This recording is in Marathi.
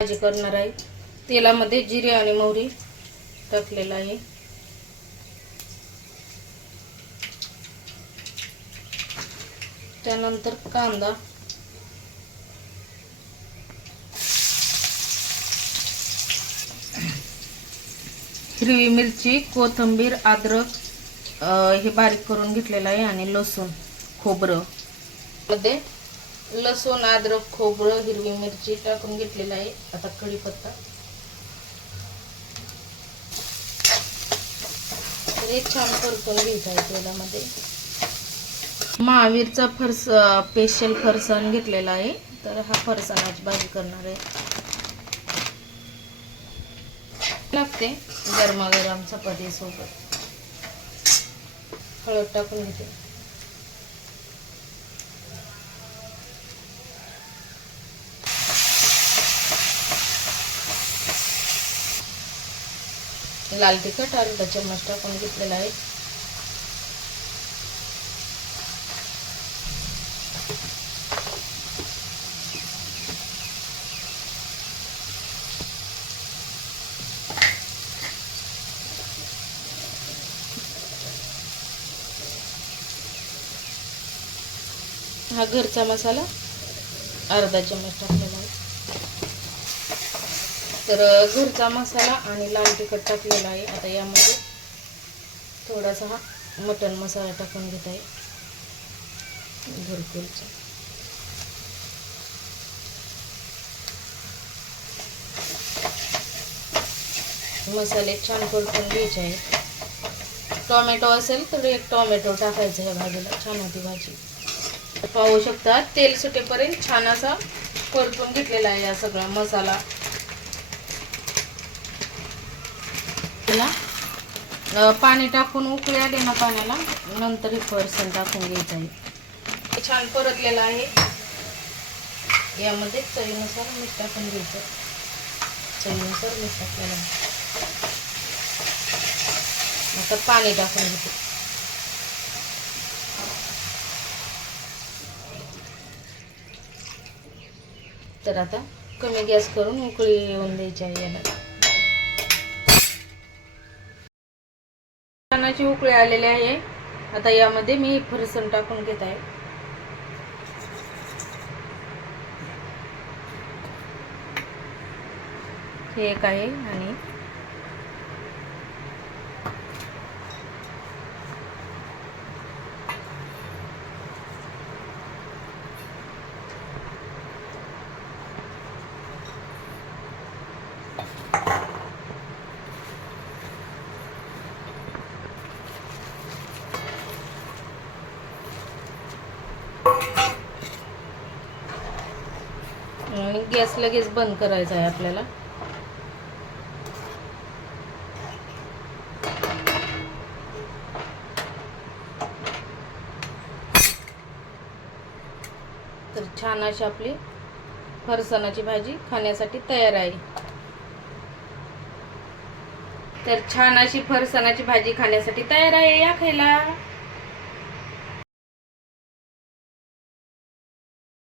भाजी करणार आहे. तेलामध्ये जिरे आणि मोहरी टाकलेलं आहे. त्यानंतर कांदा. हिरवी मिरची कोथिंबीर अद्रक हे बारीक करून घेतलेलं आहे आणि लसूण खोबरं. मध्ये लसूण अद्रक खोबरं हिरवी मिरची टाकून घेतलेलं आहे. आता कढीपत्ता. हे छान परतून घ्यायचं आहे तेलामध्ये. महावीरचा फरस स्पेशल फरसाण घेतलेला आहे. तर हा फरसाणाची भाजी करणार आहे. लागते गरमागरम चपाती सोबत हळद टाकून घेते. लाल तिखट अर्धा चम्मच टाकून घेतलेला आहे. हा घरचा मसाला अर्धा चम्मच टाकलेला आहे तर अ, घरचा मसाला आणि लाल तिखट टाकलेला आहे. आता यामध्ये थोडासा हा मटन मसाला टाकून घेत आहे. घरकुलचा. मसाले छान परतून घ्यायचे आहेत. टोमॅटो असेल तर एक टोमॅटो टाकायचं ह्या भाजीला. छान होती भाजी. पाहू शकता तेल सुटेपर्यंत छान असा परतून घेतलेला आहे या सगळा मसाला. त्याला पाणी टाकून उकळी आले ना पाण्याला. नंतर हे फरसाण टाकून घ्यायचं आहे. छान परतलेलं आहे. यामध्ये चवीनुसार मीठ टाकून घ्यायचं. चवीनुसार मीठ टाकलेलं आहे. आता पाणी टाकून घेते. तर आता कमी गॅस करून उकळी येऊन द्यायची आहे याला. पानाची उकळे आलेले आहे. आता यामध्ये मी फरसण टाकून घेत आहे. हे एक आहे आणि गॅस लगेच बंद करायचा आहे आपल्याला. तर छान अशी आपली फरसणाची भाजी खाण्यासाठी तयार आहे. तर छान अशी फरसणाची भाजी खाण्यासाठी तयार आहे या खायला.